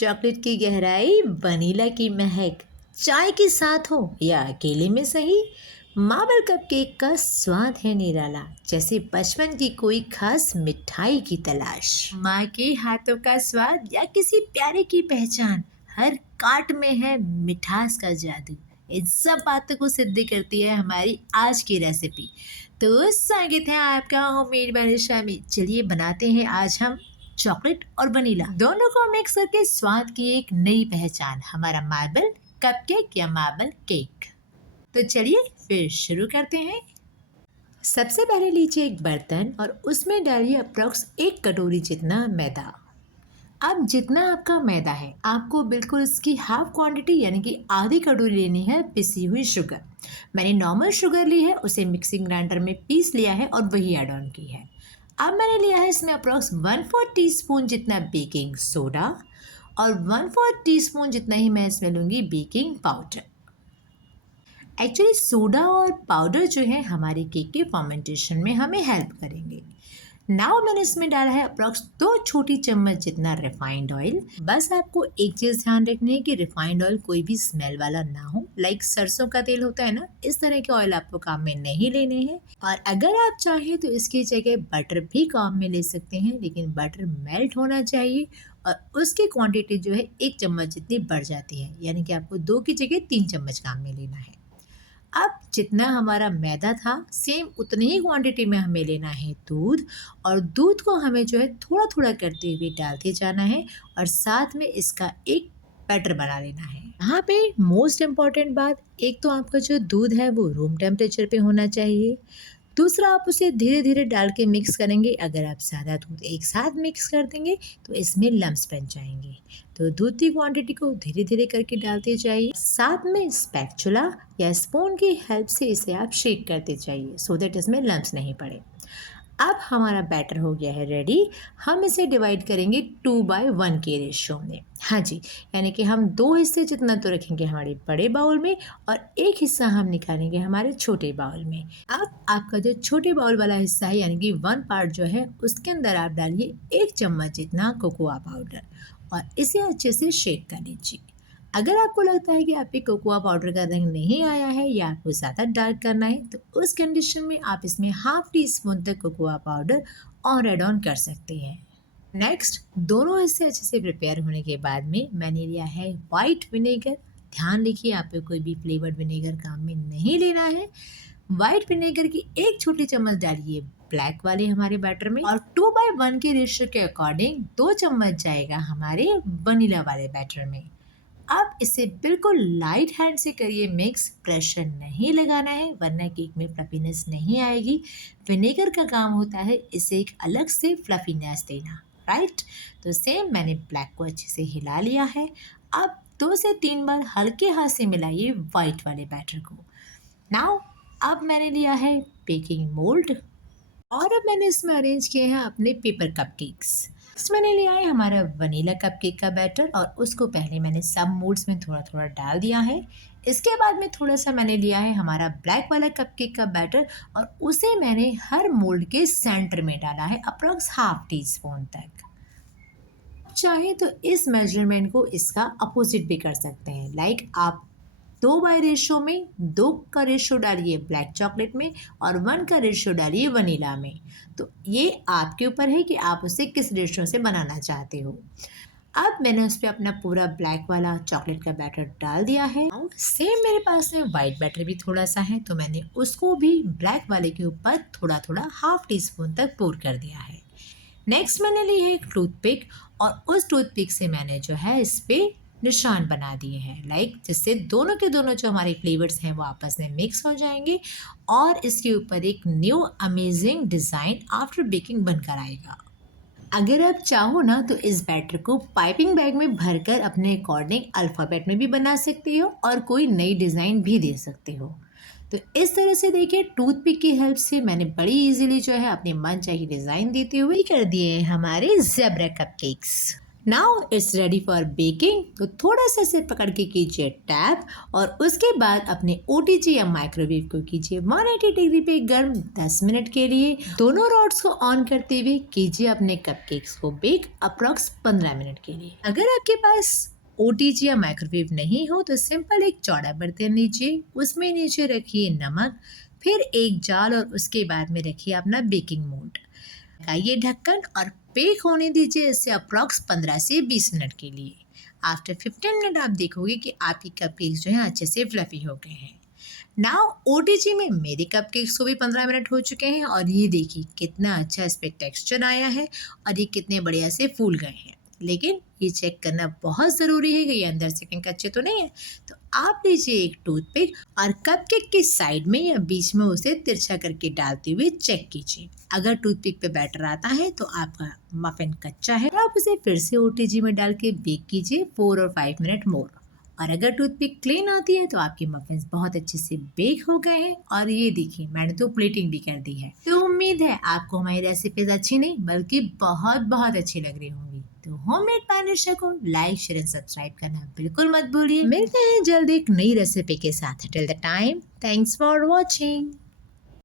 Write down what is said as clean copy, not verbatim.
Chocolate की गहराई, vanilla की महक, चाय के साथ हो या अकेले में सही, मार्बल कपकेक का स्वाद है निराला, जैसे बचपन की कोई खास मिठाई की तलाश। माँ के हाथों का स्वाद या किसी प्यारे की पहचान, हर काट में है मिठास का जादू। इन सब बातों को सिद्ध करती है हमारी आज की रेसिपी। तो स्वागत है आपका होममेड बारिशा में। चलिए बनाते हैं आज हम चॉकलेट और वनीला दोनों को मिक्स करके स्वाद की एक नई पहचान, हमारा मार्बल कपकेक या मार्बल केक। तो चलिए फिर शुरू करते हैं। सबसे पहले लीजिए एक बर्तन और उसमें डालिए अप्रॉक्स 1 कटोरी जितना मैदा। अब जितना आपका मैदा है आपको बिल्कुल इसकी हाफ क्वांटिटी यानी कि आधी कटोरी लेनी है पिसी हुई शुगर। मैंने नॉर्मल शुगर ली है, उसे मिक्सिंग ग्राइंडर में पीस लिया है और वही ऐड ऑन की है। अब मैंने लिया है इसमें अप्रॉक्स 1/4 टीस्पून जितना बेकिंग सोडा और 1/4 टीस्पून जितना ही मैं इसमें लूँगी बेकिंग पाउडर। एक्चुअली सोडा और पाउडर जो है हमारे केक के फर्मेंटेशन में हमें हेल्प करेंगे। नाउ मैंने इसमें डाला है अप्रॉक्स 2 छोटी चम्मच जितना रिफाइंड ऑयल। बस आपको एक चीज़ ध्यान रखनी है कि रिफाइंड ऑयल कोई भी स्मेल वाला ना हो, लाइक सरसों का तेल होता है ना, इस तरह के ऑयल आपको काम में नहीं लेने हैं। और अगर आप चाहें तो इसकी जगह बटर भी काम में ले सकते हैं, लेकिन बटर मेल्ट होना चाहिए और उसकी क्वांटिटी जो है 1 चम्मच जितनी बढ़ जाती है, यानी कि आपको 2 की जगह 3 चम्मच काम में लेना है। अब जितना हमारा मैदा था सेम उतनी ही क्वांटिटी में हमें लेना है दूध, और दूध को हमें जो है थोड़ा थोड़ा करते हुए डालते जाना है और साथ में इसका एक बैटर बना लेना है। यहाँ पे मोस्ट इम्पॉर्टेंट बात, एक तो आपका जो दूध है वो रूम टेम्परेचर पे होना चाहिए, दूसरा आप उसे धीरे धीरे डाल के मिक्स करेंगे। अगर आप सादा दूध एक साथ मिक्स कर देंगे तो इसमें लम्स बन जाएंगे। तो दूध की क्वांटिटी को धीरे धीरे करके डालते जाइए, साथ में स्पैचुला या स्पून की हेल्प से इसे आप शेक करते जाइए सो दैट इसमें लम्स नहीं पड़े। अब हमारा बैटर हो गया है रेडी। हम इसे डिवाइड करेंगे 2/1 के रेशियो में। हाँ जी, यानी कि हम 2 हिस्से जितना तो रखेंगे हमारे बड़े बाउल में और एक हिस्सा हम निकालेंगे हमारे छोटे बाउल में। अब आपका जो छोटे बाउल वाला हिस्सा है यानी कि 1 पार्ट जो है उसके अंदर आप डालिए 1 चम्मच जितना कोकोआ पाउडर और इसे अच्छे से शेक कर लीजिए। अगर आपको लगता है कि आपके कोकोआ पाउडर का रंग नहीं आया है या आपको ज़्यादा डार्क करना है तो उस कंडीशन में आप इसमें हाफ टी स्पून तक कोकोआ पाउडर और ऐड ऑन कर सकते हैं। नेक्स्ट, दोनों हिस्से अच्छे से प्रिपेयर होने के बाद में मैंने लिया है वाइट विनेगर। ध्यान रखिए आपको कोई भी फ्लेवर्ड विनेगर काम में नहीं लेना है। वाइट विनेगर की 1 छोटी चम्मच डालिए ब्लैक वाले हमारे बैटर में और 2/1 के रेशियो के अकॉर्डिंग 2 चम्मच जाएगा हमारे वनीला वाले बैटर में। अब इसे बिल्कुल लाइट हैंड से करिए मिक्स, प्रेशर नहीं लगाना है वरना केक में फ्लफीनेस नहीं आएगी। विनेगर का काम होता है इसे एक अलग से फ्लफीनेस देना, राइट। तो सेम मैंने ब्लैक को अच्छे से हिला लिया है। अब 2 से 3 बार हल्के हाथ से मिलाइए वाइट वाले बैटर को। नाउ अब मैंने लिया है बेकिंग मोल्ड और अब मैंने इसमें अरेंज किए हैं अपने पेपर कपकेक्स। नेक्स्ट मैंने लिया है हमारा वनीला कपकेक का बैटर और उसको पहले मैंने सब मोल्ड्स में थोड़ा थोड़ा डाल दिया है। इसके बाद में थोड़ा सा मैंने लिया है हमारा ब्लैक वाला कपकेक का बैटर और उसे मैंने हर मोल्ड के सेंटर में डाला है अप्रॉक्स हाफ टी स्पून तक। चाहे तो इस मेजरमेंट को इसका अपोजिट भी कर सकते हैं, लाइक आप 2 रेशियो में 2 का रेशियो डालिए ब्लैक चॉकलेट में और 1 का रेशियो डालिए वनीला में। तो ये आपके ऊपर है कि आप उसे किस रेशियो से बनाना चाहते हो। अब मैंने उस पर अपना पूरा ब्लैक वाला चॉकलेट का बैटर डाल दिया है। सेम मेरे पास में वाइट बैटर भी थोड़ा सा है तो मैंने उसको भी ब्लैक वाले के ऊपर थोड़ा थोड़ा हाफ टी स्पून तक पोर कर दिया है। नेक्स्ट मैंने ली है एक टूथपिक और उस टूथपिक से मैंने जो है इस पर निशान बना दिए हैं, लाइक जिससे दोनों के दोनों जो हमारे फ्लेवर्स हैं वो आपस में मिक्स हो जाएंगे और इसके ऊपर एक new amazing design after baking बनकर आएगा। अगर आप चाहो ना तो इस बैटर को पाइपिंग बैग में भरकर अपने अकॉर्डिंग अल्फ़ाबेट में भी बना सकते हो और कोई नई डिज़ाइन भी दे सकते हो। तो इस तरह से देखिए टूथपिक की हेल्प से मैंने बड़ी इजीली जो है अपने मन चाहिए डिज़ाइन देते हुए कर दिए हैं हमारे zebra cupcakes. Now it's ready for baking. तो थोड़ा सा इसे पकड़ के कीजिए टैप और उसके बाद अपने ओटीजी या माइक्रोवेव को कीजिए 180 डिग्री पे गर्म 10 मिनट के लिए। दोनों रॉड्स को ऑन करते हुए कीजिए अपने कपकेक्स को बेक अप्रॉक्स 15 मिनट के लिए। अगर आपके पास ओटीजी या माइक्रोवेव नहीं हो तो सिंपल एक चौड़ा बर्तन लीजिए, उसमें नीचे रखिए नमक, फिर एक जाल और उसके बाद में रखिए अपना बेकिंग मोल्ड। लगाइए ढक्कन और बेक होने दीजिए इसे अप्रॉक्स 15 से 20 मिनट के लिए। आफ्टर 15 मिनट आप देखोगे कि आपकी कपकेक्स जो हैं अच्छे से फ्लफी हो गए हैं। नाउ ओटीजी में मेरे कपकेक्स को भी 15 मिनट हो चुके हैं और ये देखिए कितना अच्छा इस पर टेक्स्चर आया है और ये कितने बढ़िया से फूल गए हैं। लेकिन ये चेक करना बहुत ज़रूरी है कि ये अंदर से कहीं कच्चे तो नहीं है। तो आप लीजिए एक टूथपिक और कपकेक के साइड में या बीच में उसे तिरछा करके डालते हुए चेक कीजिए। अगर टूथपिक पे बैटर आता है तो आपका मफिन कच्चा है, आप उसे फिर से ओटीजी में डाल के बेक कीजिए 4 और 5 मिनट मोर। और अगर टूथपिक क्लीन आती है तो आपके मफिन्स बहुत अच्छे से बेक हो गए हैं। और ये देखिए मैंने तो प्लेटिंग भी कर दी है। तो उम्मीद है आपको हमारी रेसिपीज अच्छी नहीं बल्कि बहुत बहुत अच्छी लग रही होंगी। तो होममेड पानिशा को लाइक शेयर एंड सब्सक्राइब करना बिल्कुल मत भूलिए। मिलते हैं जल्द एक नई रेसिपी के साथ। Till the time, thanks for watching.